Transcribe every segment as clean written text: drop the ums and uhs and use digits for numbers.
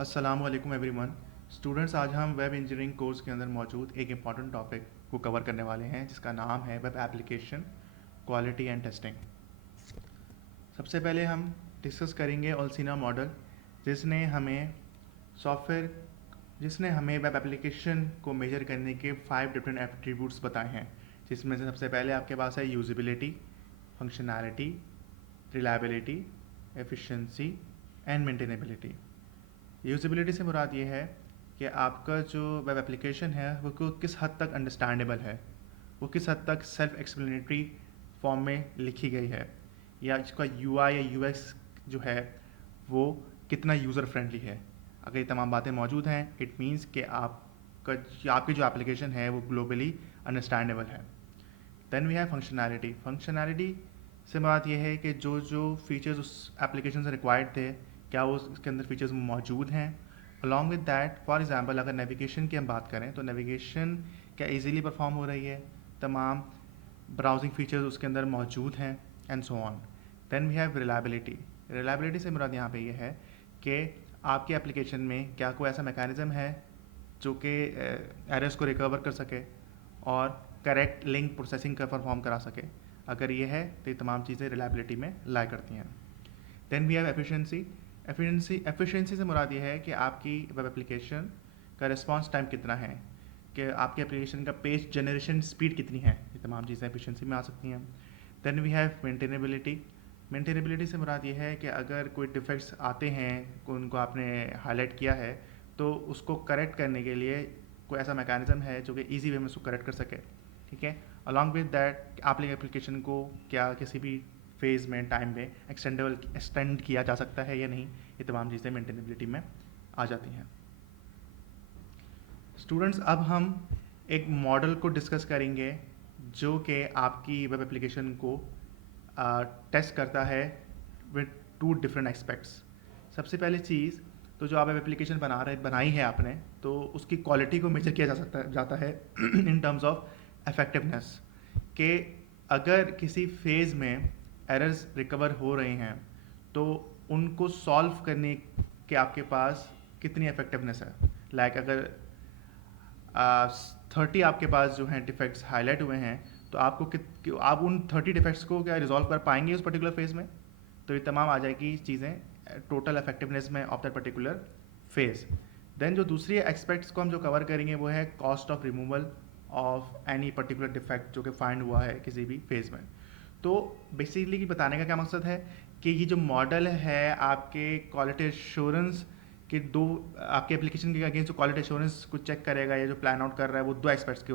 अस्सलाम वालेकुम everyone. Students, आज हम वेब इंजीनियरिंग कोर्स के अंदर मौजूद एक इम्पॉर्टेंट टॉपिक को कवर करने वाले हैं जिसका नाम है web application quality and testing. सबसे पहले हम डिस्कस करेंगे ओल्सिना मॉडल जिसने हमें सॉफ्टवेयर जिसने हमें वेब एप्लीकेशन को मेजर करने के 5 डिफरेंट एट्रीब्यूट्स बताए हैं, जिसमें से सबसे पहले आपके पास है usability, functionality, reliability, efficiency and maintainability. Usability से मुराद ये है कि आपका जो वेब एप्लीकेशन है वो किस हद तक अंडरस्टैंडेबल है, वो किस हद तक सेल्फ एक्सप्लेनेटरी फॉर्म में लिखी गई है, या इसका यूआई या यूएक्स जो है वो कितना यूज़र फ्रेंडली है। अगर ये तमाम बातें मौजूद हैं, इट मीन्स कि आपकी जो एप्लीकेशन है वो ग्लोबली अंडरस्टैंडेबल है। Then we have functionality. Functionality से बात यह है कि जो जो फीचर्स उस एप्लीकेशन से रिक्वायर्ड थे, क्या वो उसके अंदर फीचर्स मौजूद हैं। Along with that, for example अगर नेविगेशन की हम बात करें तो नेविगेशन क्या इजीली परफॉर्म हो रही है, तमाम ब्राउजिंग फीचर्स उसके अंदर मौजूद हैं, and so on. Then we have reliability. Reliability से मुराद यहाँ पे ये है कि आपकी एप्लीकेशन में क्या कोई ऐसा मैकेनिज़्म है जो कि एरर्स को रिकवर कर सके और करेक्ट लिंक प्रोसेसिंग का परफॉर्म करा सके। अगर ये है तो ये तमाम चीज़ें रिलायबिलिटी में लाई करती हैं। Then we have efficiency. Efficiency से मुराद ये है कि आपकी वेब एप्लीकेशन का रिस्पांस टाइम कितना है, कि आपके एप्लीकेशन का पेज जनरेशन स्पीड कितनी है। ये तमाम चीज़ें एफिशिएंसी में आ सकती हैं। Then we have maintainability. Maintainability से मुराद ये है कि अगर कोई डिफेक्ट्स आते हैं, उनको आपने हाईलाइट किया है, तो उसको करेक्ट करने के लिए कोई ऐसा मैकेनिज़्म है जो कि ईजी वे में उसको करेक्ट कर सके। ठीक है। अलॉन्ग विद दैट, आप एप्लीकेशन को क्या किसी भी फेज़ में, टाइम में एक्सटेंड किया जा सकता है या नहीं, ये तमाम चीज़ें मेंटेनेबिलिटी में आ जाती हैं। स्टूडेंट्स, अब हम एक मॉडल को डिस्कस करेंगे जो कि आपकी वेब एप्लीकेशन को टेस्ट करता है विद 2 डिफरेंट एस्पेक्ट्स। सबसे पहली चीज़, तो जो आप वेब एप्लीकेशन बनाई है आपने, तो उसकी क्वालिटी को मेजर किया जाता है इन टर्म्स ऑफ इफेक्टिवनेस, कि अगर किसी फेज़ में एरर्स रिकवर हो रहे हैं तो उनको सॉल्व करने के आपके पास कितनी इफेक्टिवनेस है। लाइक अगर 30 आपके पास जो हैं डिफेक्ट्स हाईलाइट हुए हैं, तो आप उन 30 डिफेक्ट्स को क्या रिजॉल्व कर पाएंगे उस पर्टिकुलर फेज़ में। तो ये तमाम आ जाएगी चीज़ें टोटल इफेक्टिवनेस में of that particular phase. Then जो दूसरी एक्सपेक्ट्स को हम जो कवर करेंगे वो है cost of removal of any particular defect जो कि फाइंड हुआ है किसी भी फेज़ में। तो बेसिकली बताने का क्या मकसद है कि ये जो मॉडल है आपके क्वालिटी एश्योरेंस कि दो आपके एप्लीकेशन के अगेंस्ट जो क्वालिटी एश्योरेंस को चेक करेगा या जो प्लान आउट कर रहा है वो 2 एस्पेक्ट्स के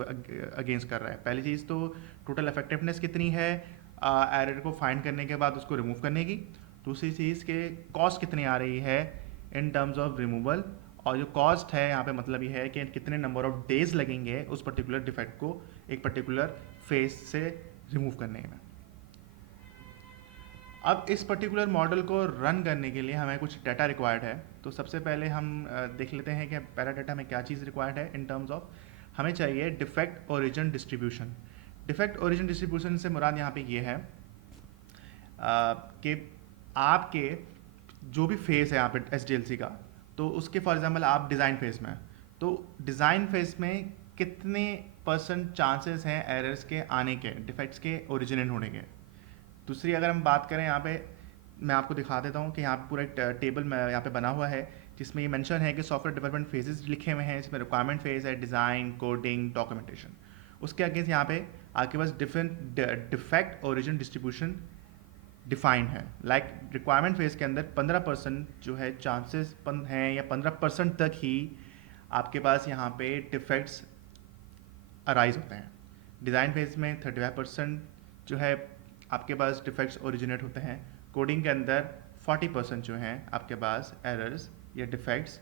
अगेंस्ट कर रहा है। पहली चीज़ तो टोटल इफेक्टिवनेस कितनी है एरर को फाइंड करने के बाद उसको रिमूव करने की। दूसरी चीज़ के कॉस्ट कितनी आ रही है इन टर्म्स ऑफ रिमूवल, और जो कॉस्ट है यहाँ पे मतलब ये है कि कितने नंबर ऑफ डेज लगेंगे उस पर्टिकुलर डिफेक्ट को एक पर्टिकुलर फेज से रिमूव करने में। अब इस पर्टिकुलर मॉडल को रन करने के लिए हमें कुछ डाटा रिक्वायर्ड है। तो सबसे पहले हम देख लेते हैं कि पहला डाटा में क्या चीज़ रिक्वायर्ड है इन टर्म्स ऑफ हमें चाहिए defect origin distribution. Defect origin distribution से मुराद यहाँ पे ये है कि आपके जो भी फेज़ है यहाँ पे एसडीएलसी का, तो उसके फॉर एग्जांपल आप डिज़ाइन फेज़ में हैं, तो डिज़ाइन फेज़ में कितने % चांसेस हैं एरर्स के आने के, डिफेक्ट्स के ओरिजिनेट होने के। दूसरी अगर हम बात करें यहाँ पे, मैं आपको दिखा देता हूँ कि यहाँ पे पूरा एक टेबल में यहाँ पे बना हुआ है जिसमें ये मेंशन है कि सॉफ्टवेयर डेवलपमेंट फेजेस लिखे हुए हैं। इसमें रिक्वायरमेंट फेज़ है, डिज़ाइन, कोडिंग, डॉक्यूमेंटेशन। उसके अगेंस्ट यहाँ पे आपके पास different defect origin distribution defined है। लाइक रिक्वायरमेंट फेज़ के अंदर 15% जो है चांसेस हैं, या 15% तक ही आपके पास यहाँ पे डिफेक्ट्स अराइज होते हैं। डिज़ाइन फेज़ में 35% जो है आपके पास डिफेक्ट्स ओरिजिनेट होते हैं। कोडिंग के अंदर 40% जो हैं आपके पास एरर्स या डिफेक्ट्स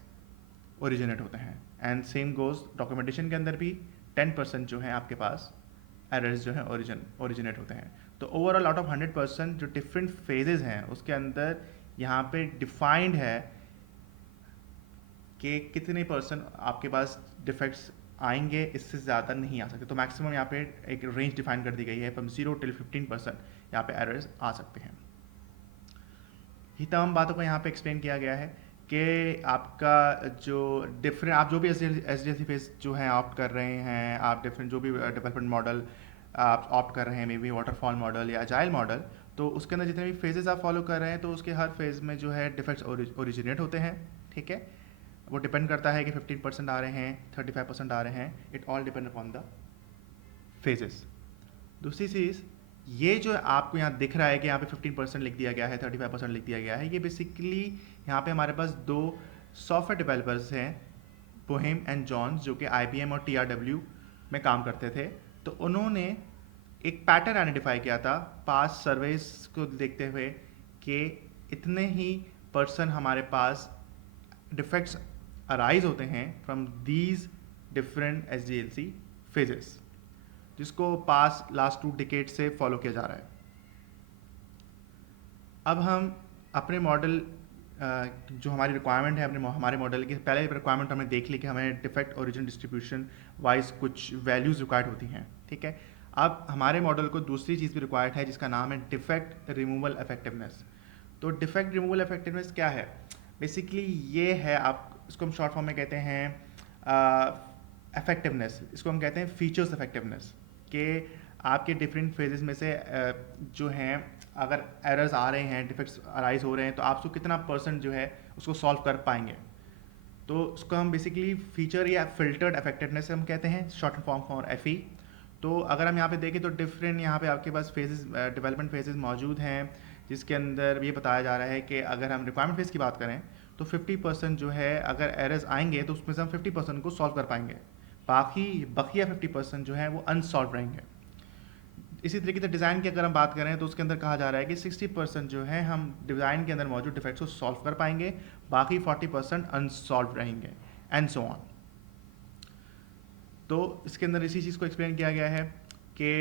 ओरिजिनेट होते हैं। एंड सेम गोज डॉक्यूमेंटेशन के अंदर भी 10% जो है आपके पास एरर्स जो हैं ओरिजिनेट होते हैं। तो ओवरऑल आउट ऑफ 100% जो डिफरेंट फेजेस हैं उसके अंदर यहाँ पे डिफाइंड है कि कितने % आपके पास डिफेक्ट्स आएंगे, इससे ज़्यादा नहीं आ सकते। तो मैक्सिमम यहाँ पे एक रेंज डिफाइन कर दी गई है, फ्रॉम 0 till 15% यहाँ पे एरर्स आ सकते हैं। ये तमाम बातों को यहाँ पे एक्सप्लेन किया गया है कि आपका जो डिफरेंट, आप जो भी S D L C phase जो है ऑप्ट कर रहे हैं, आप डिफरेंट जो भी डेवलपमेंट मॉडल आप ऑप्ट कर रहे हैं, मे बी वाटरफॉल मॉडल या अजाइल मॉडल, तो उसके अंदर जितने भी फेजेस आप फॉलो कर रहे हैं तो उसके हर फेज में जो है डिफेक्ट्स ओरिजिनेट होते हैं। ठीक है, वो डिपेंड करता है कि 15% आ रहे हैं, 35% आ रहे हैं, it all depend upon the phases. दूसरी चीज़, ये जो आपको यहाँ दिख रहा है कि यहाँ पे 15% लिख दिया गया है, 35% लिख दिया गया है, ये बेसिकली यहाँ पे हमारे पास दो सॉफ्टवेयर डेवलपर्स हैं, बोहेम एंड जॉन्स, जो कि IBM और TRW में काम करते थे। तो उन्होंने एक पैटर्न आइडेंटिफाई किया था पास सर्वेस को देखते हुए कि इतने ही पर्सन हमारे पास डिफेक्ट्स अराइज होते हैं from these different SDLC phases, जिसको पास लास्ट 2 डिकेड से फॉलो किया जा रहा है। अब हम अपने मॉडल जो हमारी रिक्वायरमेंट है हमारे मॉडल की, पहले रिक्वायरमेंट हमने देख ली कि हमें डिफेक्ट ओरिजिन डिस्ट्रीब्यूशन वाइज कुछ वैल्यूज़ रिक्वायर्ड होती हैं। ठीक है, अब हमारे मॉडल को दूसरी चीज़ भी रिक्वायर्ड है जिसका नाम है डिफेक्ट रिमूवल इफेक्टिवनेस। तो डिफेक्ट रिमूवल इफेक्टिवनेस क्या है? बेसिकली ये है, आप इसको हम शॉर्ट फॉर्म में कहते हैं इफेक्टिवनेस, इसको हम कहते हैं फीचर्स इफेक्टिवनेस, कि आपके डिफरेंट फेजेस में से जो हैं अगर एरर्स आ रहे हैं, डिफेक्ट्स अराइज हो रहे हैं, तो आप उसको कितना % जो है उसको सॉल्व कर पाएंगे। तो उसको हम बेसिकली फीचर या फिल्टर्ड इफेक्टिवनेस हम कहते हैं, शॉर्ट फॉर्म फॉर FE। तो अगर हम यहाँ पे देखें तो डिफरेंट यहाँ पे आपके पास फेजेस, डेवलपमेंट फेजेस मौजूद हैं, जिसके अंदर ये बताया जा रहा है कि अगर हम रिक्वायरमेंट फेज की बात करें तो 50% जो है अगर एरर्स आएंगे तो उसमें से हम 50% को सॉल्व कर पाएंगे, बाकी बकिया 50% जो है वो अनसॉल्व रहेंगे। इसी तरीके से डिज़ाइन की अगर हम बात करें तो उसके अंदर कहा जा रहा है कि 60% जो है हम डिज़ाइन के अंदर मौजूद डिफेक्ट्स को सॉल्व कर पाएंगे, बाकी 40% अनसॉल्व रहेंगे, एंड सो ऑन। तो इसके अंदर इसी चीज़ को एक्सप्लेन किया गया है कि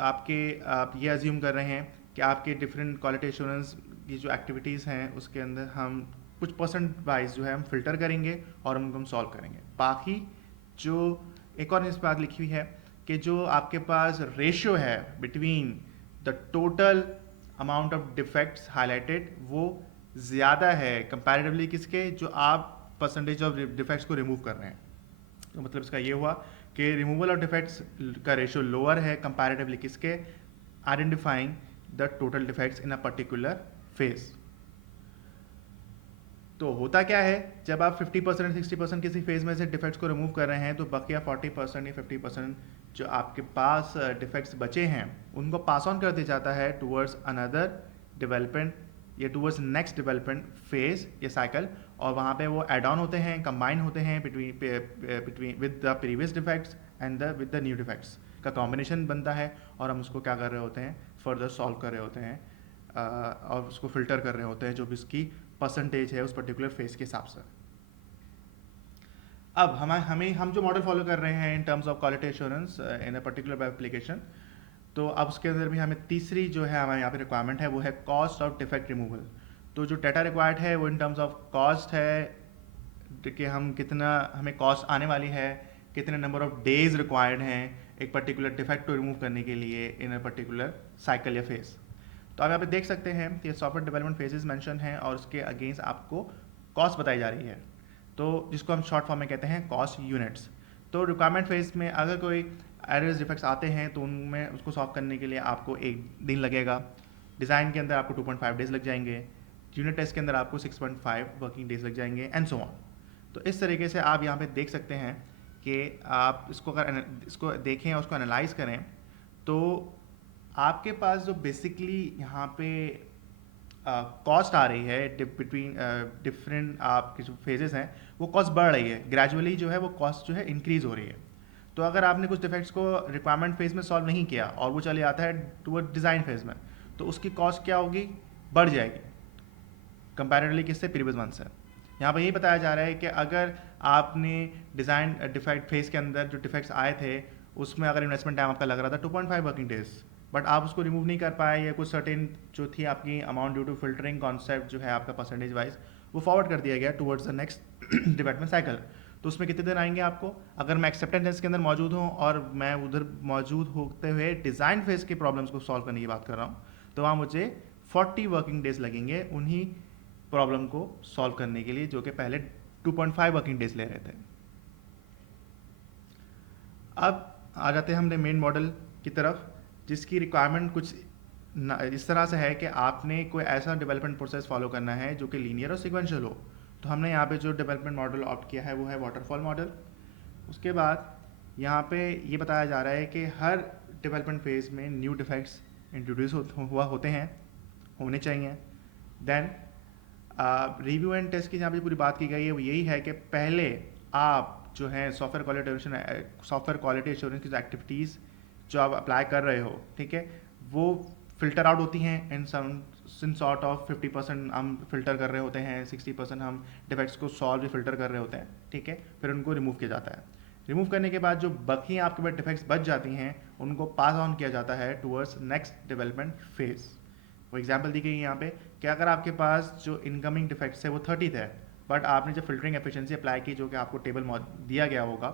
आप ये अज्यूम कर रहे हैं कि आपके डिफरेंट क्वालिटी एश्योरेंस की जो एक्टिविटीज़ हैं उसके अंदर हम कुछ % वाइज जो है हम फिल्टर करेंगे और उनको हम सॉल्व करेंगे। बाकी जो एक और इस बात लिखी हुई है कि जो आपके पास रेशियो है between the total amount of defects highlighted, वो ज़्यादा है कंपैरेटिवली किसके, जो आप % ऑफ डिफेक्ट्स को रिमूव कर रहे हैं। तो मतलब इसका ये हुआ कि रिमूवल ऑफ डिफेक्ट्स का रेशियो लोअर है कंपैरेटिवली किसके, identifying the total defects in a particular phase. तो होता क्या है, जब आप 50% 60% किसी फेज में से डिफेक्ट्स को रिमूव कर रहे हैं तो बकिया 40% या 50% जो आपके पास डिफेक्ट्स बचे हैं उनको पास ऑन कर दिया जाता है टूवर्ड्स अनदर डेवलपमेंट या टूवर्ड्स नेक्स्ट डेवलपमेंट फेज या साइकिल, और वहाँ पे वो एड ऑन होते हैं, कंबाइन होते हैं between with the previous defects and with the new defects का कॉम्बिनेशन बनता है, और हम उसको क्या कर रहे होते हैं, फर्दर सॉल्व कर रहे होते हैं और उसको फिल्टर कर रहे होते हैं जो भी उसकी % है उस पर्टिकुलर फेज के हिसाब से। अब हम जो मॉडल फॉलो कर रहे हैं इन terms of quality assurance in a particular application, तो अब उसके अंदर भी हमें तीसरी जो है हमारे यहाँ पे रिक्वायरमेंट है वो है कॉस्ट ऑफ डिफेक्ट रिमूवल। तो जो डाटा रिक्वायर्ड है वो इन टर्म्स ऑफ कॉस्ट है कि हम कितना हमें कॉस्ट आने वाली है, कितने नंबर ऑफ डेज रिक्वायर्ड हैं एक पर्टिकुलर डिफेक्ट को रिमूव करने के लिए इन अ पर्टिकुलर साइकिल या फेज। तो आप यहाँ पे देख सकते हैं कि सॉफ्टवेयर डेवलपमेंट फेजेस मेंशन हैं और उसके अगेंस्ट आपको कॉस्ट बताई जा रही है, तो जिसको हम शॉर्ट फॉर्म में कहते हैं कॉस्ट यूनिट्स। तो रिक्वायरमेंट फेज में अगर कोई एरर्स डिफेक्ट्स आते हैं तो उनमें उसको सॉल्व करने के लिए आपको 1 दिन लगेगा, डिज़ाइन के अंदर आपको 2.5 डेज लग जाएंगे, यूनिट टेस्ट के अंदर आपको 6.5 वर्किंग डेज लग जाएंगे, एंड सो ऑन। तो इस तरीके से आप यहाँ पे देख सकते हैं कि आप इसको अगर इसको देखें और उसको एनालाइज करें तो आपके पास जो बेसिकली यहाँ पे कॉस्ट आ रही है बिटवीन डिफरेंट आपके जो फेजेस हैं वो कॉस्ट बढ़ रही है, ग्रेजुअली जो है वो कॉस्ट जो है इंक्रीज हो रही है। तो अगर आपने कुछ डिफेक्ट्स को रिक्वायरमेंट फेज में सॉल्व नहीं किया और वो चले आता है टूवर्ड डिज़ाइन फेज में, तो उसकी कॉस्ट क्या होगी, बढ़ जाएगी कंपैरेटिवली किससे, प्रीवियस वन से। यहाँ पर यही बताया जा रहा है कि अगर आपने डिज़ाइन डिफेक्ट फेज के अंदर जो डिफेक्ट्स आए थे उसमें अगर इन्वेस्टमेंट टाइम आपका लग रहा था 2.5 वर्किंग डेज, बट आप उसको रिमूव नहीं कर पाए या कुछ सर्टेन जो थी आपकी amount due to filtering concept जो है आपका % वाइज वो फॉरवर्ड कर दिया गया towards the next development cycle, तो उसमें कितने दिन आएंगे आपको। अगर मैं एक्सेप्टेंस के अंदर मौजूद हूँ और मैं उधर मौजूद होते हुए डिज़ाइन फेज के प्रॉब्लम्स को सॉल्व करने की बात कर रहा हूँ, तो वहाँ मुझे 40 वर्किंग डेज लगेंगे उन्हीं प्रॉब्लम को सॉल्व करने के लिए, जो कि पहले 2.5 वर्किंग डेज ले रहे थे। अब आ जाते हैं हमने मेन मॉडल की तरफ, जिसकी रिक्वायरमेंट कुछ इस तरह से है कि आपने कोई ऐसा डेवलपमेंट प्रोसेस फॉलो करना है जो कि लीनियर और सिक्वेंशियल हो। तो हमने यहाँ पे जो डेवलपमेंट मॉडल ऑप्ट किया है वो है वाटरफॉल मॉडल। उसके बाद यहाँ पे ये बताया जा रहा है कि हर डेवलपमेंट फेज में न्यू डिफेक्ट्स इंट्रोड्यूस होते हैं, होने चाहिए। देन रिव्यू एंड टेस्ट की जहाँ पे पूरी बात की गई है वो यही है कि पहले आप जो है सॉफ्टवेयर क्वालिटी एश्योरेंस की जो एक्टिविटीज़ जो आप अप्लाई कर रहे हो, ठीक है, वो फिल्टर आउट होती हैं इन सॉर्ट ऑफ 50% हम फिल्टर कर रहे होते हैं, 60% हम डिफेक्ट्स को सॉल्व भी फिल्टर कर रहे होते हैं, ठीक है। फिर उनको रिमूव किया जाता है। रिमूव करने के बाद जो बाकी आपके पास डिफेक्ट्स बच जाती हैं उनको पास ऑन किया जाता है टूवर्ड्स नेक्स्ट डेवलपमेंट फेज। वो एग्जाम्पल दी गई है यहाँ पे कि अगर आपके पास जो इनकमिंग डिफेक्ट्स है वो 30 है, बट आपने जो फिल्टरिंग एफिशिएंसी अप्लाई की जो कि आपको टेबल दिया गया होगा,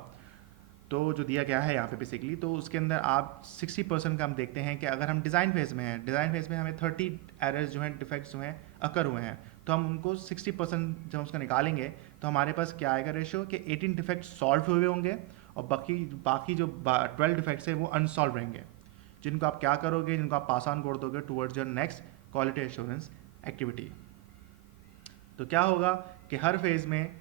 तो जो दिया गया है यहाँ पे बेसिकली, तो उसके अंदर आप 60% का हम देखते हैं कि अगर हम डिज़ाइन फेज़ में हैं, डिज़ाइन फेज़ में हमें 30 एरर्स जो हैं, डिफेक्ट्स जो हैं अकर हुए हैं, तो हम उनको 60% जब उसका निकालेंगे तो हमारे पास क्या आएगा रेशियो कि 18 डिफेक्ट सॉल्व हुए होंगे और बाकी जो 12 डिफेक्ट्स हैं वो अनसॉल्व रहेंगे, जिनको आप क्या करोगे, जिनको आप पास ऑन कर दोगे towards your next quality assurance activity. तो क्या होगा कि हर फेज़ में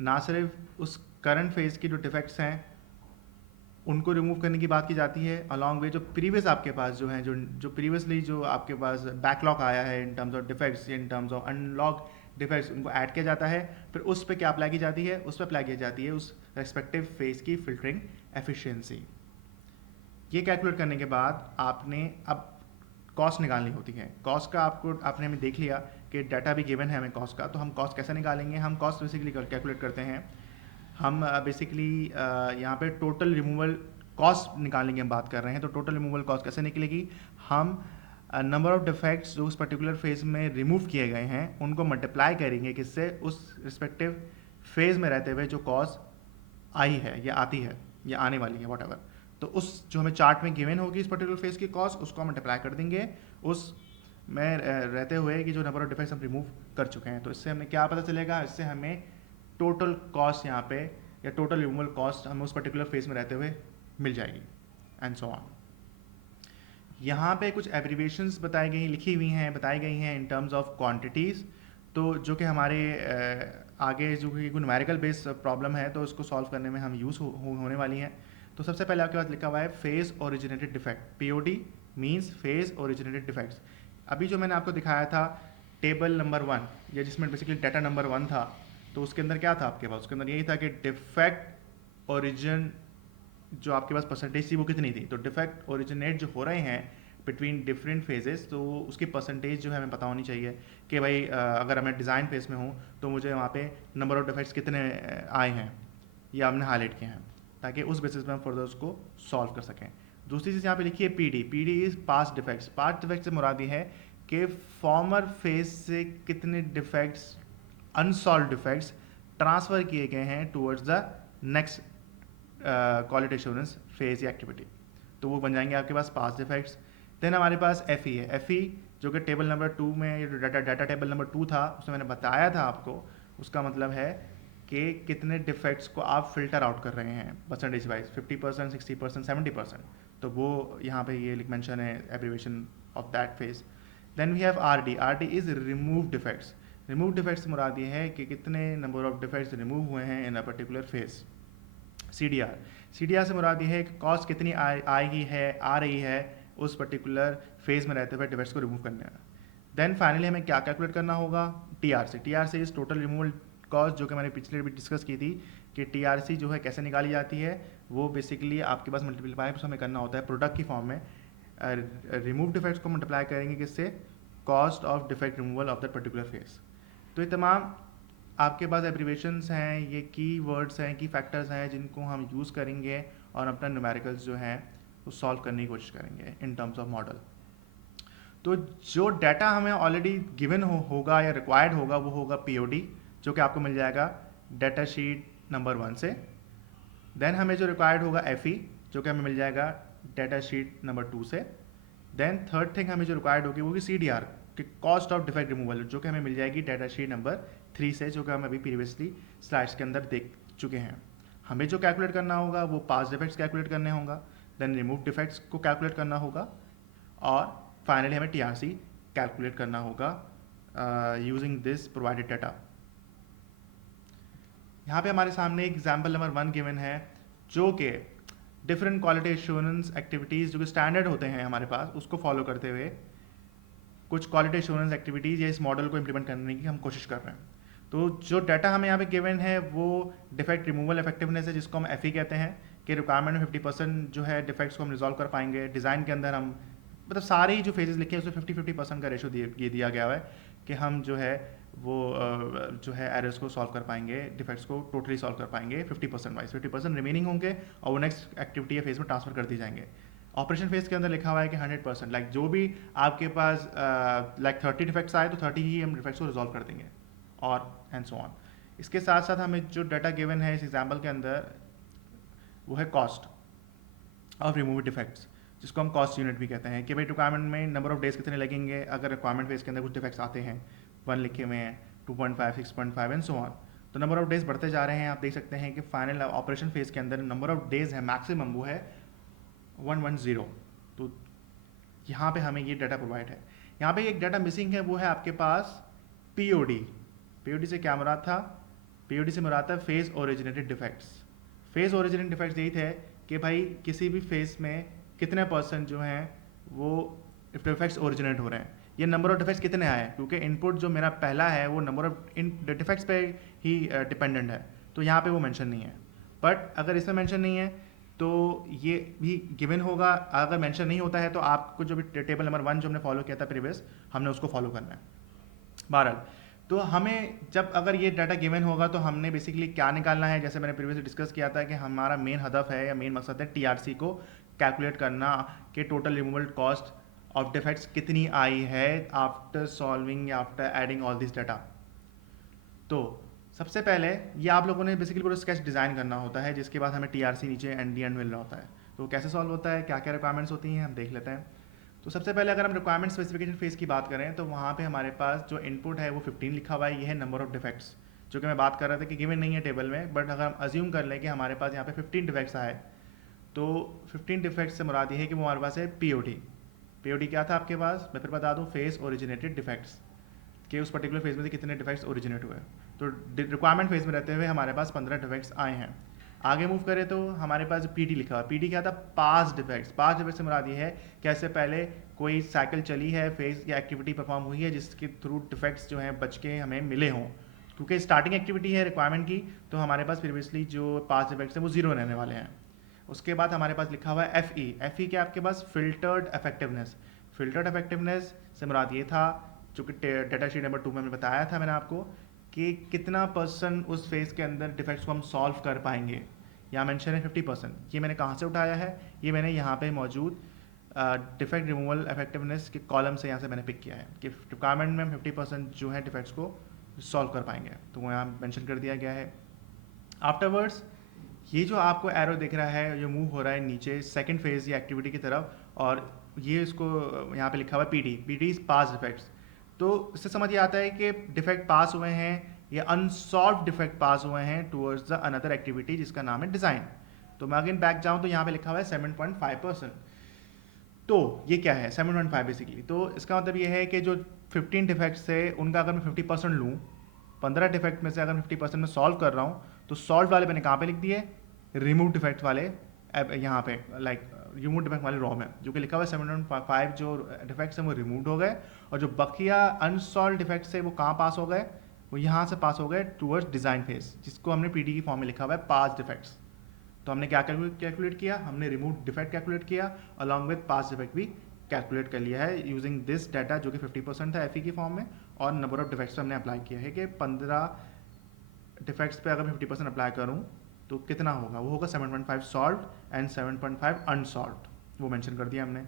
ना सिर्फ उस करंट फेज़ की जो डिफेक्ट्स हैं उनको रिमूव करने की बात की जाती है, अलॉन्ग वे जो प्रीवियस आपके पास जो हैं, जो प्रीवियसली जो आपके पास बैकलॉग आया है इन terms of defects, in terms of analogue defects, उनको ऐड किया जाता है। फिर उस पर क्या अप्लाई की जाती है, उस पर अप्लाई की जाती है उस रेस्पेक्टिव फेज की फिल्टरिंग एफिशिएंसी। ये कैलकुलेट करने के बाद आपने अब कॉस्ट निकालनी होती है। कॉस्ट का आपने हमें देख लिया कि डाटा भी गिवन है हमें कॉस्ट का, तो हम कॉस्ट कैसे निकालेंगे। हम कॉस्ट बेसिकली कैलकुलेट करते हैं, हम बेसिकली यहाँ पे टोटल रिमूवल कॉस्ट निकालने की हम बात कर रहे हैं। तो टोटल रिमूवल कॉस्ट कैसे निकलेगी, हम नंबर ऑफ डिफेक्ट्स जो उस पर्टिकुलर फेज में रिमूव किए गए हैं उनको मल्टीप्लाई करेंगे किससे, उस रिस्पेक्टिव फेज में रहते हुए जो कॉस्ट आई है या आती है या आने वाली है वॉट एवर, तो उस जो हमें चार्ट में गिवन होगी इस पर्टिकुलर फेज की कॉस्ट, उसको हम मल्टीप्लाई कर देंगे उस में रहते हुए कि जो नंबर ऑफ डिफेक्ट्स हम रिमूव कर चुके हैं। तो इससे हमें क्या पता चलेगा, इससे हमें टोटल कॉस्ट यहाँ पे या टोटल रिमूवल कॉस्ट हमें उस पर्टिकुलर फेज में रहते हुए मिल जाएगी एंड सो ऑन। यहाँ पे कुछ एब्रीविएशंस बताई गई हैं इन टर्म्स ऑफ क्वांटिटीज़, तो जो कि हमारे आगे जो कि न्यूमेरिकल बेस्ड प्रॉब्लम है तो उसको सॉल्व करने में हम यूज़ होने वाली हैं। तो सबसे पहले आपके पास लिखा हुआ है phase originated defect, POD means phase originated defects. अभी जो मैंने आपको दिखाया था टेबल नंबर 1 या जिसमें बेसिकली डाटा नंबर 1 था, तो उसके अंदर क्या था आपके पास, उसके अंदर यही था कि डिफेक्ट ओरिजिन जो आपके पास परसेंटेज थी वो कितनी थी। तो डिफेक्ट ओरिजिनेट जो हो रहे हैं बिटवीन डिफरेंट फेजेस, तो उसकी परसेंटेज जो है हमें पता होनी चाहिए कि भाई अगर मैं डिज़ाइन फेज में हूँ तो मुझे वहाँ पे नंबर ऑफ डिफेक्ट्स कितने आए हैं या हमने हाईलाइट किए हैं, ताकि उस बेसिस पर हम फर्दर उसको सॉल्व कर सकें। दूसरी चीज़ यहाँ पे लिखी है PD is past defects. Past defect से मुराद ये है कि फॉर्मर फेज से कितने डिफेक्ट्स, अनसॉल्व डिफेक्ट्स ट्रांसफ़र किए गए हैं towards the next quality assurance phase या एक्टिविटी, तो वो बन जाएंगे आपके पास पास्ट डिफेक्ट्स। देन हमारे पास FE है, FE जो कि टेबल नंबर 2 में जो डाटा टेबल नंबर 2 था उसमें मैंने बताया था आपको, उसका मतलब है कि कितने डिफेक्ट्स को आप फिल्टर आउट कर रहे हैं परसेंटेज वाइज, 50%, 60%, 70%, तो वो यहाँ पे ये मेंशन है abbreviation of that phase. Then we have RD is remove defects. Remove defects मुराद ये है कि कितने नंबर ऑफ डिफेक्ट्स रिमूव हुए हैं इन अ पर्टिकुलर फेज। CDR से मुराद ये है कि कॉस्ट कितनी आ रही है उस पर्टिकुलर फेज में रहते हुए डिफेक्ट्स को रिमूव करने में। देन फाइनली हमें क्या कैलकुलेट करना होगा, TRC is total removal cost, जो कि मैंने पिछले भी डिस्कस की थी कि TRC जो है कैसे निकाली जाती है, वो बेसिकली आपके पास मल्टीप्लाई हमें करना होता है प्रोडक्ट की फॉर्म में। रिमूव डिफेक्ट्स को मल्टीप्लाई करेंगे किससे, cost of defect removal of that particular phase. तो ये तमाम आपके पास एब्रीवेशंस हैं, ये की वर्ड्स हैं, की फैक्टर्स हैं जिनको हम यूज़ करेंगे और अपना न्यूमेरिकल्स जो हैं वो सॉल्व करने की कोशिश करेंगे इन टर्म्स ऑफ मॉडल। तो जो डाटा हमें ऑलरेडी गिवन होगा या रिक्वायर्ड होगा वो होगा POD, जो कि आपको मिल जाएगा डाटा शीट नंबर 1 से। देन हमें जो रिक्वायर्ड होगा FE, जो कि हमें मिल जाएगा डाटा शीट नंबर 2 से। देन थर्ड थिंग हमें जो रिक्वायर्ड होगी वो होगी CDR, कि कॉस्ट ऑफ डिफेक्ट रिमूवल जो कि हमें मिल जाएगी डाटा शीट नंबर 3 से, जो कि हम अभी प्रीवियसली स्लाइड्स के अंदर देख चुके हैं। हमें जो कैलकुलेट करना होगा वो पास्ट डिफेक्ट्स कैलकुलेट करने होगा, देन रिमूव डिफेक्ट्स को कैलकुलेट करना होगा, और फाइनली हमें टीआरसी कैलकुलेट करना होगा यूजिंग दिस प्रोवाइडेड डाटा। यहाँ पे हमारे सामने एग्जाम्पल नंबर 1 गिवन है, जो कि डिफरेंट क्वालिटी एश्योरेंस एक्टिविटीज़ जो कि स्टैंडर्ड होते हैं हमारे पास, उसको फॉलो करते हुए कुछ क्वालिटी एश्योरेंस एक्टिविटीज़ या इस मॉडल को इम्प्लीमेंट करने की हम कोशिश कर रहे हैं। तो जो डाटा हमें यहाँ पे गिवन है वो डिफेक्ट रिमूवल इफेक्टिवनेस है, जिसको हम एफ कहते हैं, कि रिक्वायरमेंट में 50% जो है डिफेक्ट्स को हम रिजॉल्व कर पाएंगे। डिज़ाइन के अंदर हम मतलब सारे ही जो फेजेस लिखे हैं उसमें 50-50% का रेशो ये दिया गया है कि हम जो है वो जो है एरर्स को सॉल्व कर पाएंगे, डिफेक्ट्स को टोटली सॉल्व कर पाएंगे 50% वाइज, 50% रिमेनिंग होंगे और वो नेक्स्ट एक्टिविटी या फेज में ट्रांसफर कर दी जाएंगे। ऑपरेशन फेज के अंदर लिखा हुआ है कि 100% लाइक जो भी आपके पास लाइक 30 डिफेक्ट्स आए तो 30 ही हम डिफेक्ट्स को रिजॉल्व कर देंगे, और एंड सो ऑन। इसके साथ साथ हमें जो डाटा गिवन है इस एग्जाम्पल के अंदर वो है कॉस्ट ऑफ रिमूव डिफेक्ट्स, जिसको हम कॉस्ट यूनिट भी कहते हैं, कि भाई रिक्वायरमेंट में नंबर ऑफ डेज कितने लगेंगे अगर रिक्वायरमेंट फेज के अंदर कुछ डिफेक्ट्स आते हैं, 1 लिखे हुए हैं, 2.5, 6.5 एंड सो ऑन, तो नंबर ऑफ डेज बढ़ते जा रहे हैं। आप देख सकते हैं कि फाइनल ऑपरेशन फेज के अंदर नंबर ऑफ डेज है मैक्सिमम वो है 110। तो यहाँ पे हमें ये डाटा प्रोवाइड है। यहाँ पे एक डाटा मिसिंग है, वो है आपके पास पीओडी। पीओडी से क्या मुराद था? पीओडी से मुराद था phase originated defects. Phase originated defects यही थे कि भाई किसी भी फेज में कितने % जो हैं वो डिफेक्ट्स ओरिजिनेट हो रहे हैं, ये नंबर ऑफ डिफेक्ट्स कितने आए, क्योंकि इनपुट जो मेरा पहला है वो नंबर ऑफ इन डिफेक्ट्स पे ही डिपेंडेंट है, तो यहाँ पे वो मेंशन नहीं है। बट अगर इसमें मेंशन नहीं है तो ये भी गिवन होगा। अगर मेंशन नहीं होता है तो आपको जो भी टेबल नंबर 1 जो हमने फॉलो किया था प्रीवियस, हमने उसको फॉलो करना है। बहरहाल तो हमें जब अगर ये डाटा गिवन होगा तो हमने बेसिकली क्या निकालना है, जैसे मैंने प्रीवियसली डिस्कस किया था कि हमारा मेन हदफ है या मेन मकसद है टीआरसी को कैलकुलेट करना कि total removal cost of defects कितनी आई है आफ्टर सॉल्विंग या after adding all this data. तो सबसे पहले ये आप लोगों ने बेसिकली पूरा स्केच डिज़ाइन करना होता है, जिसके बाद हमें टीआरसी नीचे एंड मिल रहा होता है। तो कैसे सॉल्व होता है, क्या क्या रिक्वायरमेंट्स होती हैं, हम देख लेते हैं। तो सबसे पहले अगर हम रिक्वायरमेंट स्पेसिफिकेशन फेज की बात करें तो वहाँ पे हमारे पास जो इनपुट है वो 15 लिखा हुआ है, ये है नंबर ऑफ डिफेक्ट्स, जो कि मैं बात कर रहा था कि गिवन नहीं है टेबल में, बट अगर हम अज्यूम कर लें कि हमारे पास यहाँ पे 15 डिफेक्ट्स आए, तो 15 डिफेक्ट्स से मुराद ये है कि वो हमारे पास है पीओडी। पीओडी क्या था आपके पास, मैं फिर बता दूँ, फेज ओरिजिनेटेड डिफेक्ट्स, कि उस पर्टिकुलर फेज में से कितने डिफेक्ट्स ओरिजिनेट हुए। तो रिक्वायरमेंट फेज में रहते हुए हमारे पास 15 डिफेक्ट्स आए हैं। आगे मूव करें तो हमारे पास पीडी लिखा हुआ, पीडी क्या था, पास डिफेक्ट्स। पास डिफेक्ट्स से मुराद ये है कि ऐसे पहले कोई साइकिल चली है, फेज या एक्टिविटी परफॉर्म हुई है जिसके थ्रू डिफेक्ट्स जो हैं बच के हमें मिले हों, क्योंकि स्टार्टिंग एक्टिविटी है रिक्वायरमेंट की, तो हमारे पास प्रीवियसली जो पास डिफेक्ट्स हैं वो 0 रहने वाले हैं। उसके बाद हमारे पास लिखा हुआ है एफ ई क्या आपके पास, फिल्टर्ड इफेक्टिवनेस। फिल्टर्ड इफेक्टिवनेस से मुराद ये था, जो कि डाटा शीट नंबर 2 में बताया था मैंने आपको, कि कितना % उस फेज के अंदर डिफेक्ट्स को हम सॉल्व कर पाएंगे। यहाँ मेंशन है 50%। ये मैंने कहाँ से उठाया है, ये मैंने यहाँ पे मौजूद डिफेक्ट रिमूवल इफेक्टिवनेस के कॉलम से यहाँ से मैंने पिक किया है कि रिक्वायरमेंट में हम 50% जो है डिफेक्ट्स को सॉल्व कर पाएंगे, तो वो यहाँ मेंशन कर दिया गया है। आफ्टरवर्ड्स ये जो आपको एरो दिख रहा है जो मूव हो रहा है नीचे सेकंड फेज या एक्टिविटी की तरफ, और ये इसको यहाँ पे लिखा हुआ है पीडी इज पास डिफेक्ट्स। तो इससे समझ ये आता है कि डिफेक्ट पास हुए हैं या अनसॉल्व डिफेक्ट पास हुए हैं टुवर्ड्स द अनदर एक्टिविटी जिसका नाम है डिज़ाइन। तो मैं अगेन बैक जाऊँ तो यहाँ पे लिखा हुआ है 7.5%। तो ये क्या है 7.5 बेसिकली, तो इसका मतलब ये है कि जो 15 डिफेक्ट से उनका अगर मैं 50% लूँ, 15 डिफेक्ट में से अगर 50% में सॉल्व कर रहा हूँ, तो सॉल्व वाले मैंने कहाँ पे लिख दिए, रिमूव डिफेक्ट वाले यहाँ पे लाइक रिमूव डिफेक्ट वाले रॉ में, जो कि लिखा हुआ है 7.5 जो डिफेक्ट्स हैं वो रिमूव हो गए, और जो बकिया अनसॉल्व डिफेक्ट्स है वो कहाँ पास हो गए, वो यहाँ से पास हो गए टूवर्ड्स डिज़ाइन फेज, जिसको हमने पीडी की फॉर्म में लिखा हुआ है पास डिफेक्ट्स। तो हमने क्या कैलकुलेट किया, हमने रिमूव डिफेक्ट कैलकुलेट किया अलॉन्ग विद पास डिफेक्ट भी कैलकुलेट कर लिया है यूजिंग दिस डाटा, जो कि 50% था एफ की फॉर्म में, और नंबर ऑफ डिफेक्ट्स हमने अप्लाई किया है कि 15 डिफेक्ट्स पे अगर मैं 50% अप्लाई करूँ तो कितना होगा, वो होगा 7.5 सॉल्व एंड 7.5 अनसॉल्व, वो मेंशन कर दिया हमने।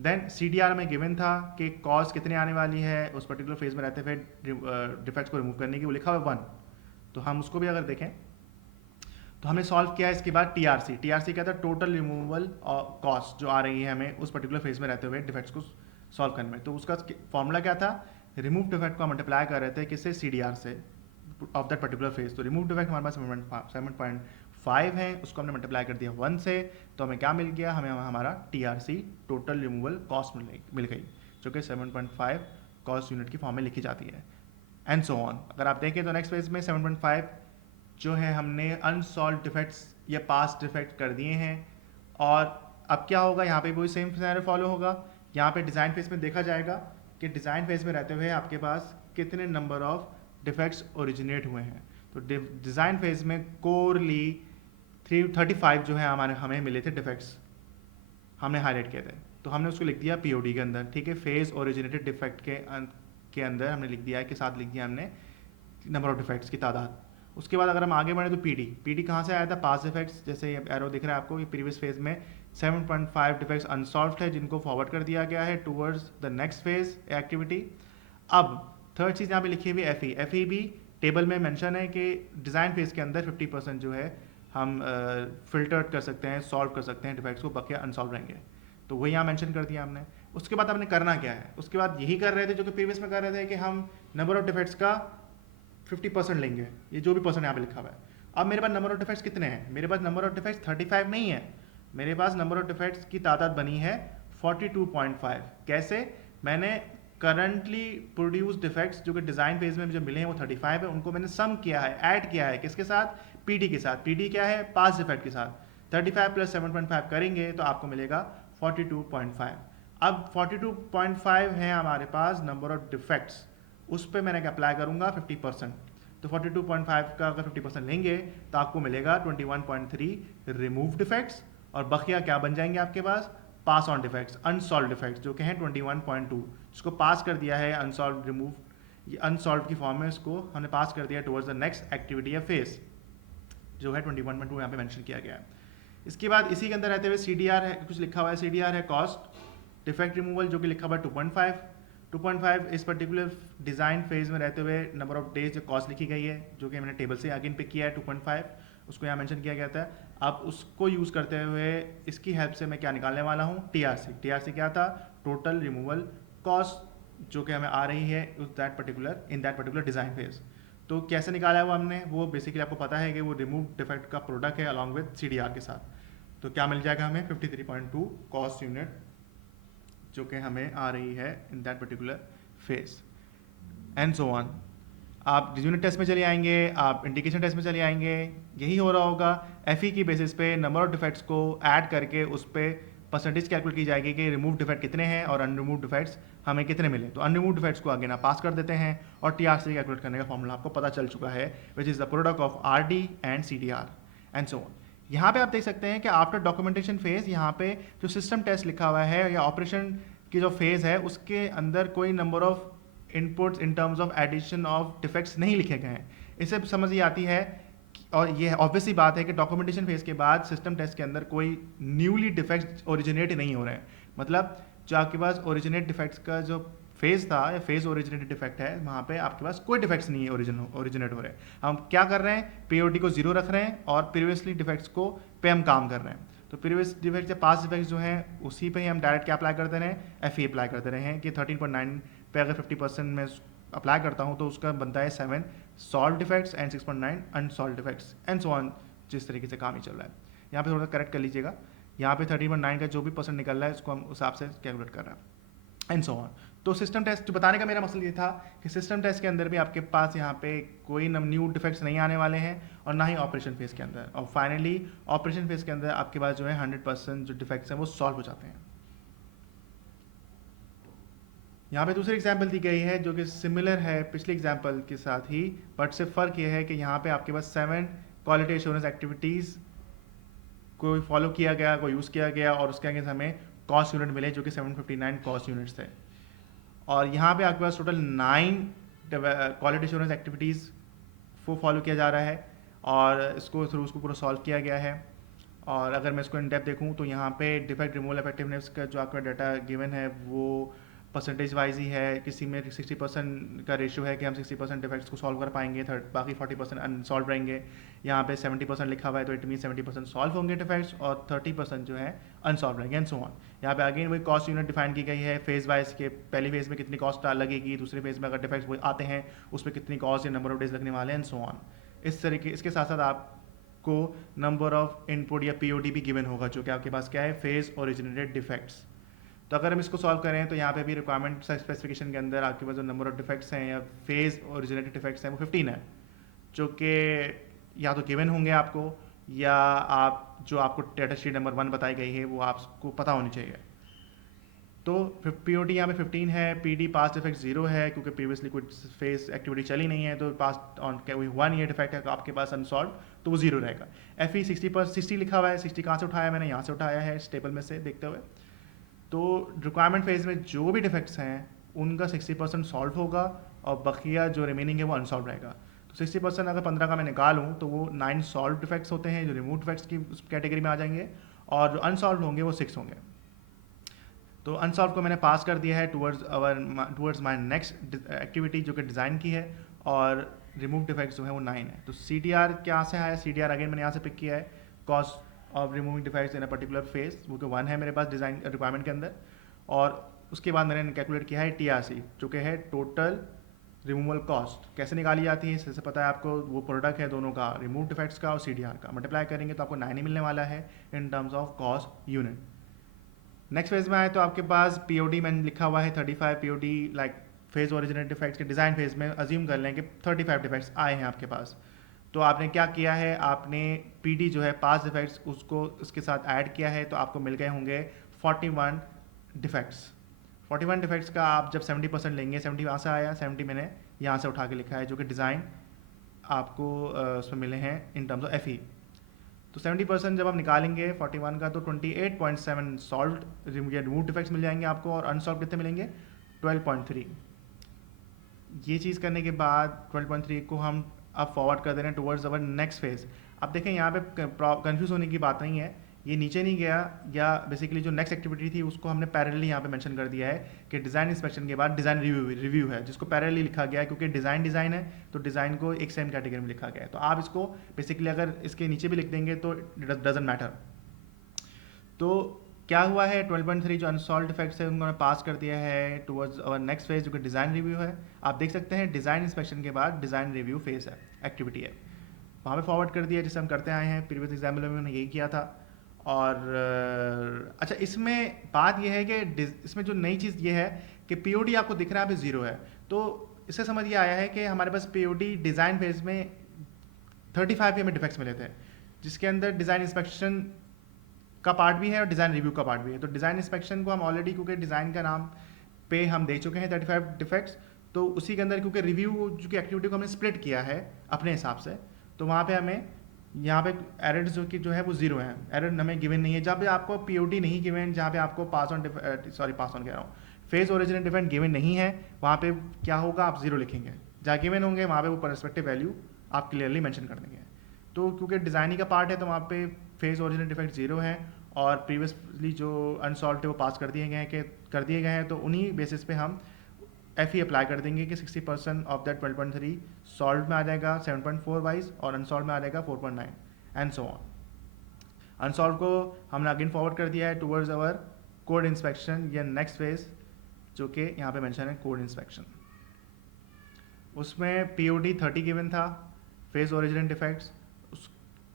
देन CDR में गिवन था कि कॉस्ट कितने आने वाली है उस पर्टिकुलर फेज में रहते हुए डिफेक्ट्स को रिमूव करने की, वो लिखा हुआ है 1। तो हम उसको भी अगर देखें तो हमने सॉल्व किया। इसके बाद TRC क्या था, टोटल रिमूवल कॉस्ट जो आ रही है हमें उस पर्टिकुलर फेज में रहते हुए डिफेक्ट्स को सॉल्व करने में। तो उसका फॉर्मूला क्या था, रिमूव डिफेक्ट को मल्टीप्लाई कर रहे थे किससे, CDR से ऑफ दैट पर्टिकुलर फेज। तो रिमूव डिफेक्ट हमारे पास 7.5 है, उसको हमने मल्टीप्लाई कर दिया 1 से, तो हमें क्या मिल गया, हमें हमारा TRC टोटल रिमूवल कॉस्ट मिल गई, जो कि 7.5 कॉस्ट यूनिट की फॉर्म में लिखी जाती है, एंड सो ऑन। अगर आप देखें तो नेक्स्ट पेज में 7.5 जो है हमने अनसॉल्व डिफेक्ट्स या पास्ट डिफेक्ट कर दिए हैं। और अब क्या होगा, यहाँ पे वही सेम सिनेरियो फॉलो होगा। यहाँ पे डिज़ाइन फेज में देखा जाएगा कि डिज़ाइन फेज में रहते हुए आपके पास कितने नंबर ऑफ डिफेक्ट्स ओरिजिनेट हुए हैं। तो डिज़ाइन फेज में कोरली 335 जो है हमें मिले थे डिफेक्ट्स, हमने हाईलाइट किए थे, तो हमने उसको लिख दिया POD के अंदर, ठीक है, फेज ओरिजिनेटेड डिफेक्ट के अंदर हमने लिख दिया है, के साथ लिख दिया हमने नंबर ऑफ डिफेक्ट्स की तादाद। उसके बाद अगर हम आगे बढ़े तो PD कहाँ से आया था, पास डिफेक्ट्स, जैसे ये एरो दिख रहा है आपको, ये प्रीवियस फेज में 7.5 डिफेक्ट्स अनसॉल्व्ड है जिनको फॉरवर्ड कर दिया गया है towards the next phase activity. अब थर्ड चीज़ यहाँ पे लिखी हुई FE भी टेबल में मेंशन है कि डिज़ाइन फेज के अंदर 50% जो है हम फिल्टर कर सकते हैं, सॉल्व कर सकते हैं डिफेक्ट्स को, बाकी अनसॉल्व रहेंगे। तो वही यहाँ मेंशन कर दिया हमने। उसके बाद हमने करना क्या है, उसके बाद यही कर रहे थे जो कि प्रीवियस में कर रहे थे कि हम नंबर ऑफ डिफेक्ट्स का 50% लेंगे, ये जो भी परसेंट यहाँ पे लिखा हुआ है। अब मेरे पास नंबर ऑफ डिफेक्ट्स कितने हैं, मेरे पास नंबर ऑफ डिफेक्ट्स 35 नहीं है, मेरे पास नंबर ऑफ डिफेक्ट्स की तादाद बनी है 42.5। कैसे, मैंने करंटली प्रोड्यूस डिफेक्ट्स जो कि डिज़ाइन फेज में मुझे मिले हैं वो 35 है, उनको मैंने सम किया है, ऐड किया है, किसके साथ, PD के साथ। PD क्या है, पास डिफेक्ट के साथ। 35 + 7.5 करेंगे तो आपको मिलेगा 42.5। अब 42.5 है हमारे पास नंबर ऑफ डिफेक्ट्स, उस पर मैंने अप्लाई करूंगा 50%। तो 42.5 का अगर 50% लेंगे तो आपको मिलेगा 21.3 रिमूव डिफेक्ट्स, और बकिया क्या बन जाएंगे आपके पास, pass on defects, unsolve defects, जो कि हैं 21.2, जिसको पास कर दिया है अनसॉल्व रिमूव, ये अनसॉल्व की फॉर्म में इसको हमने पास कर दिया टुवर्ड्स द नेक्स्ट एक्टिविटी या फेस, जो है 21.2 यहाँ पे मेंशन किया गया है। इसके बाद इसी के अंदर रहते हुए CDR है, कुछ लिखा हुआ है, CDR है कॉस्ट डिफेक्ट रिमूवल, जो कि लिखा हुआ है 2.5। इस पर्टिकुलर डिज़ाइन फेज में रहते हुए नंबर ऑफ डेज जो कॉस्ट लिखी गई है, जो कि मैंने टेबल से अगेन पिक किया है 2.5, उसको यहाँ मेंशन किया गया था। अब उसको यूज़ करते हुए इसकी हेल्प से मैं क्या निकालने वाला हूँ, TRC क्या था, टोटल रिमूवल कॉस्ट, जो कि हमें आ रही है in that particular design phase. तो कैसे निकाला है वो हमने, वो बेसिकली आपको पता है कि वो रिमूव डिफेक्ट का प्रोडक्ट है अलॉन्ग विद CDR के साथ। तो क्या मिल जाएगा हमें 53.2 कॉस्ट यूनिट, जो कि हमें आ रही है in that particular phase, and so on. आप यूनिट टेस्ट में चले आएंगे, आप इंडिकेशन टेस्ट में चले आएंगे, यही हो रहा होगा। FE की बेसिस पे नंबर ऑफ डिफेक्ट्स को ऐड करके उस पर परसेंटेज कैलकुलेट की जाएगी कि रिमूव डिफेक्ट कितने हैं और अनरिमूव डिफेक्ट्स हमें कितने मिले। तो अनरिमूव डिफेक्ट्स को आगे ना पास कर देते हैं, और TRC कैलकुलेट करने का फॉर्मूला आपको पता चल चुका है, which is the product of RD and CDR and so on. यहाँ पे आप देख सकते हैं कि आफ्टर डॉक्यूमेंटेशन फेज, यहाँ पे जो सिस्टम टेस्ट लिखा हुआ है या ऑपरेशन की जो फेज़ है उसके अंदर कोई number of inputs in terms of addition of defects नहीं लिखे गए हैं। इससे समझ ये आती है, और ये ऑब्वियसली बात है कि डॉक्यूमेंटेशन फेज के बाद सिस्टम टेस्ट के अंदर कोई न्यूली डिफेक्ट्स ओरिजिनेट नहीं हो रहे हैं। मतलब जो आपके पास ओरिजिनेट डिफेक्ट्स का जो फेज था या फेज ओरिजिनेटेड डिफेक्ट है, वहाँ पे आपके पास कोई डिफेक्ट्स नहीं है ओरिजिनेट हो रहे हैं। हम क्या कर रहे हैं, POD को 0 रख रहे हैं और प्रीवियसली डिफेक्ट्स को पे हम काम कर रहे हैं। तो प्रीवियस डिफेक्ट या पास डिफेक्ट्स जो हैं उसी पे ही हम डायरेक्ट क्या अप्लाई करते रहे हैं, FE अप्लाई करते रहे हैं कि 13.9 पे अगर 50% में अप्लाई करता हूँ तो उसका बनता है 7 solve defects and 6.9 unsolve defects and so on, जिस तरीके से काम ही चल रहा है। यहाँ पे थोड़ा करेक्ट कर लीजिएगा, यहाँ पे 13.9 का जो भी परसेंट निकल रहा है उसको हम उस हिसाब से कैलकुलेट कर रहे हैं एंड सो ऑन। तो सिस्टम टेस्ट बताने का मेरा मकसद ये था कि सिस्टम टेस्ट के अंदर भी आपके पास यहाँ पे कोई न्यू डिफेक्ट्स नहीं आने वाले हैं, और ना ही ऑपरेशन फेज के अंदर। और फाइनली ऑपरेशन फेज के अंदर आपके पास जो है 100% जो डिफेक्ट्स हैं वो सॉल्व हो जाते हैं। यहाँ पे दूसरी एग्जाम्पल दी गई है जो कि सिमिलर है पिछले एग्जाम्पल के साथ ही, बट सिर्फ फ़र्क ये है कि यहाँ पे आपके पास 7 क्वालिटी एश्योरेंस एक्टिविटीज़ को फॉलो किया गया, को यूज़ किया गया, और उसके अगेंस्ट हमें कॉस्ट यूनिट मिले जो कि 759 कॉस्ट यूनिट्स थे। और यहाँ पे आपके पास टोटल 9 क्वालिटी एश्योरेंस एक्टिविटीज़ को फॉलो किया जा रहा है, और इसको थ्रू उसको पूरा सॉल्व किया गया है। और अगर मैं इसको इन डेप्थ देखूँ तो यहाँ पे डिफेक्ट रिमूवल इफेक्टिवनेस का जो आपका डाटा गिवन है वो परसेंटेज वाइज ही है, किसी में 60% का रेशियो है कि हम 60% डिफेक्ट्स को सॉल्व कर पाएंगे, बाकी 40% अनसॉल्व रहेंगे। यहाँ पे 70% लिखा हुआ है तो इट मीन 70% सॉल्व होंगे डिफेक्ट्स और 30% जो है अनसॉल्व रहेंगे एंड सो ऑन। यहाँ पे अगेन वही कॉस्ट यूनिट डिफाइन की गई है फेज वाइज के, पहली फेज में कितनी कॉस्ट लगेगी, दूसरे फेज में अगर डिफेक्ट्स वो आते हैं उसमें कितनी कॉस्ट या नंबर ऑफ डेज लगने वाले हैं एंड सो ऑन। इस तरीके इसके साथ साथ आपको नंबर ऑफ इनपुट या पीओडी भी गिवन होगा, जो कि आपके पास क्या है, फेज ओरिजिनेटेड डिफेक्ट्स। तो अगर हम इसको सॉल्व करें तो यहाँ पे भी रिक्वायरमेंट स्पेसिफिकेशन के अंदर आपके पास जो नंबर ऑफ डिफेक्ट्स हैं या फेज ओरिजिनेटेड डिफेक्ट्स हैं वो 15 है, जो कि या तो गिवन होंगे आपको या आप जो आपको डेटा शीट नंबर 1 बताई गई है वो आपको पता होनी चाहिए। तो पीओडी यहाँ पे 15 है, पीडी पास्ट डिफेक्ट 0 है क्योंकि प्रीवियसली कोई फेस एक्टिविटी चली नहीं है, तो पास्ट ऑन 1 ईयर डिफेक्ट है आपके पास अनसॉल्व, तो वो 0 रहेगा। FE 60 लिखा हुआ है, 60 कहाँ से उठाया, मैंने यहाँ से उठाया है इस टेबल में से देखते हुए। तो रिक्वायरमेंट फेज में जो भी डिफेक्ट्स हैं उनका 60% सॉल्व होगा और बकिया जो रिमेनिंग है वो अनसॉल्व रहेगा। तो 60% अगर 15 का मैं निकालूँ तो वो 9 सॉल्व डिफेक्ट्स होते हैं जो रिमूव डिफेक्ट्स की उस कैटेगरी में आ जाएंगे, और जो अनसॉल्व होंगे वो 6 होंगे। तो अनसॉल्व को मैंने पास कर दिया है टूवर्ड्स माय नेक्स्ट एक्टिविटी जो कि डिज़ाइन की है, और रिमूव डिफेक्ट्स जो है वो 9 है। तो CDR क्या से आया, CDR अगेन मैंने यहाँ से पिक किया है, cost of removing defects in a particular phase, वो कि 1 है मेरे पास डिज़ाइन रिक्वायरमेंट के अंदर। और उसके बाद मैंने कैलकुलेट किया है TRC जो कि है टोटल रिमूवल कॉस्ट। कैसे निकाली जाती है, इससे पता है आपको, वो प्रोडक्ट है दोनों का, रिमूव डिफेक्ट्स का और CDR का, मल्टीप्लाई करेंगे तो आपको 9 ही मिलने वाला है इन terms of cost unit. Next phase में आए तो आपके पास पीओडी मैंने लिखा हुआ है 35 POD, like phase original defects के डिज़ाइन फेज में अज्यूम कर लें कि 35 डिफेक्ट्स आए हैं आपके पास। तो आपने क्या किया है, आपने पीडी जो है पास डिफेक्ट्स उसको उसके साथ ऐड किया है, तो आपको मिल गए होंगे 41 डिफेक्ट्स। 41 डिफेक्ट्स का आप जब 70% लेंगे, 70 वहाँ से आया, 70 मैंने यहाँ से उठा के लिखा है जो कि डिज़ाइन आपको उसमें मिले हैं इन टर्म्स ऑफ FE। तो 70% जब आप निकालेंगे 41 का तो 28.7 सॉल्व रिमूव डिफेक्ट्स मिल जाएंगे आपको, और अनसॉल्व कितने मिलेंगे 12.3। ये चीज़ करने के बाद 12.3 को हम अब फॉरवर्ड कर दे रहे हैं टुवर्ड्स अवर नेक्स्ट फेज। अब देखें यहाँ पे कंफ्यूज होने की बात नहीं है, ये नीचे नहीं गया, या बेसिकली जो नेक्स्ट एक्टिविटी थी उसको हमने पैरेलली यहाँ पे मेंशन कर दिया है कि डिज़ाइन इंस्पेक्शन के बाद डिज़ाइन रिव्यू है, जिसको पैरेलली लिखा गया है क्योंकि डिज़ाइन है तो डिज़ाइन को एक सेम कैटेगरी में लिखा गया है। तो आप इसको बेसिकली अगर इसके नीचे भी लिख देंगे तो डजंट मैटर। तो क्या हुआ है, 12.3 जो अनसॉल्व डिफेक्ट्स है उन्होंने पास कर दिया है टुवर्ड्स अवर नेक्स्ट फेज जो कि डिज़ाइन रिव्यू है। आप देख सकते हैं डिज़ाइन इंस्पेक्शन के बाद डिज़ाइन रिव्यू फेज है, एक्टिविटी है, वहाँ पे फॉरवर्ड कर दिया जिसे हम करते आए हैं, प्रीवियस एग्जाम्पल में मैंने यही किया था। और अच्छा, इसमें बात यह है कि इसमें जो नई चीज़ ये है कि पीओडी आपको दिख रहा है अभी 0 है, तो इससे समझ ये आया है कि हमारे पास पीओडी डिज़ाइन फेज में 35 हमें डिफेक्ट्स मिले थे, जिसके अंदर डिज़ाइन इंस्पेक्शन का पार्ट भी है और डिज़ाइन रिव्यू का पार्ट भी है। तो डिज़ाइन इंस्पेक्शन को हम ऑलरेडी क्योंकि डिज़ाइन का नाम पे हम दे चुके हैं 35 डिफेक्ट्स, तो उसी के अंदर क्योंकि रिव्यू जो कि एक्टिविटी को हमने स्प्लिट किया है अपने हिसाब से, तो वहाँ पे हमें यहाँ पे एरर जो है वो 0 है, एरर हमें गिवन नहीं है। जहाँ पे आपको पीओडी नहीं गिवन, जहाँ पे आपको पास ऑन कह रहा हूँ, फेज ओरिजिनल डिफेक्ट गिवन नहीं है, वहाँ पे क्या होगा, आप 0 लिखेंगे। जहाँ गिवन होंगे वहाँ पे वो परस्पेक्टिव वैल्यू आप क्लियरली मेंशन कर देंगे। तो क्योंकि डिज़ाइन ही का पार्ट है तो वहाँ पे फेज ओरिजिनल डिफेक्ट 0 है, और प्रीवियसली जो अनसॉल्व थे वो पास कर दिए गए हैं, तो उन्हीं बेसिस पे हम FE अप्लाई कर देंगे कि 60% ऑफ दैट 12.3 सॉल्व में आ जाएगा 7.4 वाइज, और अनसॉल्व में आ जाएगा 4.9 एंड सो ऑन। अनसॉल्व को हमने अगेन फॉरवर्ड कर दिया है टुवर्ड्स अवर कोड इंस्पेक्शन या नेक्स्ट फेज, जो कि यहाँ पे मेंशन है कोड इंस्पेक्शन। उसमें POD 30 गिवन था, फेज ओरिजिनल डिफेक्ट्स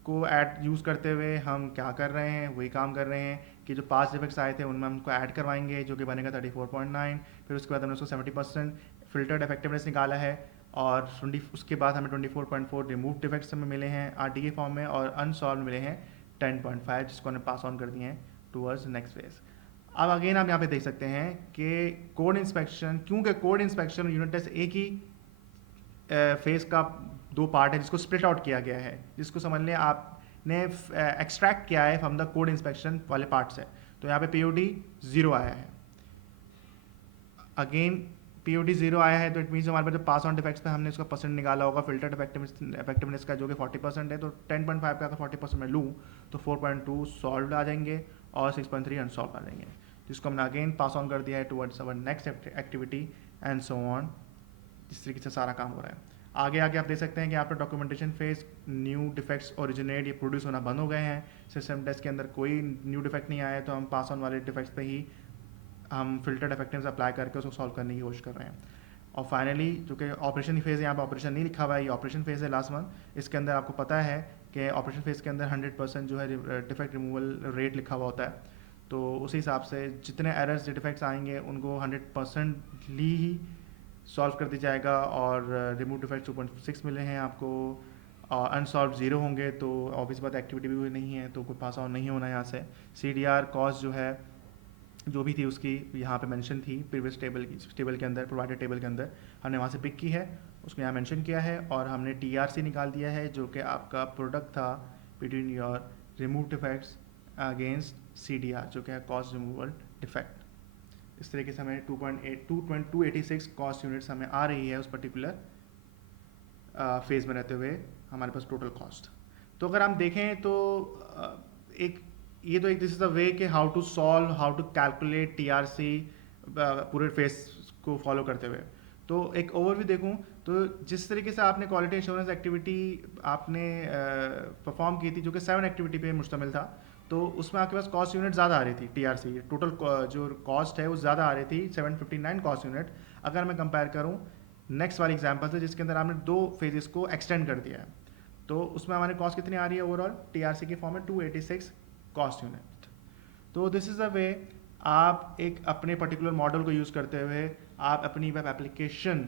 को ऐड यूज़ करते हुए हम क्या कर रहे हैं, वही काम कर रहे हैं कि जो पास डिफेक्ट्स आए थे उनमें हमको ऐड करवाएंगे जो कि बनेगा 34.9। फिर उसके बाद हमने उसको 70% फिल्टर्ड इफेक्टिवनेस निकाला है, और उसके बाद हमें 24.4 रिमूव डिफेक्ट्स हमें मिले हैं RT के फॉर्म में, और अनसॉल्व मिले हैं 10.5, जिसको हमने पास ऑन कर दिए हैं टूवर्ड्स नेक्स्ट फेज। अब अगेन आप यहाँ पे देख सकते हैं कि कोड इंस्पेक्शन, क्योंकि कोड इंस्पेक्शन और यूनिट टेस्ट एक ही फेज का 2 पार्ट है जिसको स्प्लिट आउट किया गया है, जिसको समझ लें आपने एक्सट्रैक्ट किया है फ्रॉम द कोड इंस्पेक्शन वाले पार्ट से। तो यहाँ पे POD 0 आया है, अगेन POD 0 आया है, तो इट मीन्स हमारे पास जो पास ऑन डिफेक्ट्स पे हमने उसका परसेंट निकाला होगा फिल्टर्ड इफेक्टिवनेस का जो कि 40% है, तो 10.5 का अगर 40% में लूँ तो 4.2 सॉल्व आ जाएंगे और 6.3 अनसॉल्व आ जाएंगे। जिसको हमने अगेन पास ऑन कर दिया है towards our next activity and so on. इस तरीके से सारा काम हो रहा है। आगे आगे आप देख सकते हैं कि यहाँ पर documentation phase new defects originate, ये प्रोड्यूस होना बंद हो गए हैं। सिस्टम टेस्ट के अंदर कोई न्यू डिफेक्ट नहीं आया, तो हम पास ऑन वाले डिफेक्ट्स पे ही हम फिल्टर्ड इफेक्टिव्स अप्लाई करके उसको सॉल्व करने की कोशिश कर रहे हैं। और फाइनली जो कि ऑपरेशन फेज़ है, यहाँ पर ऑपरेशन नहीं लिखा हुआ है, ये ऑपरेशन फेज़ है लास्ट वन। इसके अंदर आपको पता है कि ऑपरेशन फेज़ के अंदर 100% जो है डिफेक्ट रिमूवल रेट लिखा हुआ होता है। तो उसी हिसाब से जितने एरर्स डिफेक्ट्स आएंगे उनको 100% ही सॉल्व कर दिया जाएगा। और रिमूव डिफेक्ट 2.6 मिले हैं आपको, और अनसॉल्व 0 होंगे, तो ऑब्वियस बात एक्टिविटी भी नहीं है, तो कोई पास ऑन नहीं होना यहाँ से। CDR कॉस्ट जो है जो भी थी उसकी यहाँ पे मेंशन थी प्रीवियस टेबल के अंदर, प्रोवाइडेड टेबल के अंदर हमने वहाँ से पिक की है, उसको यहाँ मेंशन किया है। और हमने TRC निकाल दिया है जो कि आपका प्रोडक्ट था between your remove defects against CDR जो कि है कॉस्ट रिमूवल डिफेक्ट। इस तरीके से हमें 286 कॉस्ट यूनिट्स हमें आ रही है उस पर्टिकुलर फेज़ में रहते हुए हमारे पास टोटल कॉस्ट। तो अगर हम देखें तो एक ये तो एक दिस इज़ द वे कि how to solve, how to calculate TRC पूरे फेस को फॉलो करते हुए। तो एक ओवरव्यू देखूं तो जिस तरीके से आपने क्वालिटी इंश्योरेंस एक्टिविटी आपने परफॉर्म की थी जो कि 7 एक्टिविटी पे मुश्तमिल था, तो उसमें आपके पास कॉस्ट यूनिट ज़्यादा आ रही थी। TRC टोटल जो कॉस्ट है वो ज़्यादा आ रही थी 759 कॉस्ट यूनिट। अगर मैं कंपेयर करूँ नेक्स्ट वाली एग्जाम्पल से जिसके अंदर आपने 2 फेजेस को एक्सटेंड कर दिया है, तो उसमें हमारी कॉस्ट कितनी आ रही है ओवरऑल TRC के फॉर्म में 286 कॉस्ट यूनिट। तो दिस इज़ द वे आप एक अपने पर्टिकुलर मॉडल को यूज़ करते हुए आप अपनी वेब एप्लीकेशन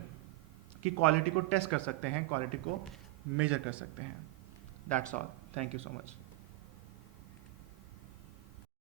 की क्वालिटी को टेस्ट कर सकते हैं, क्वालिटी को मेजर कर सकते हैं। That's all, thank you so much.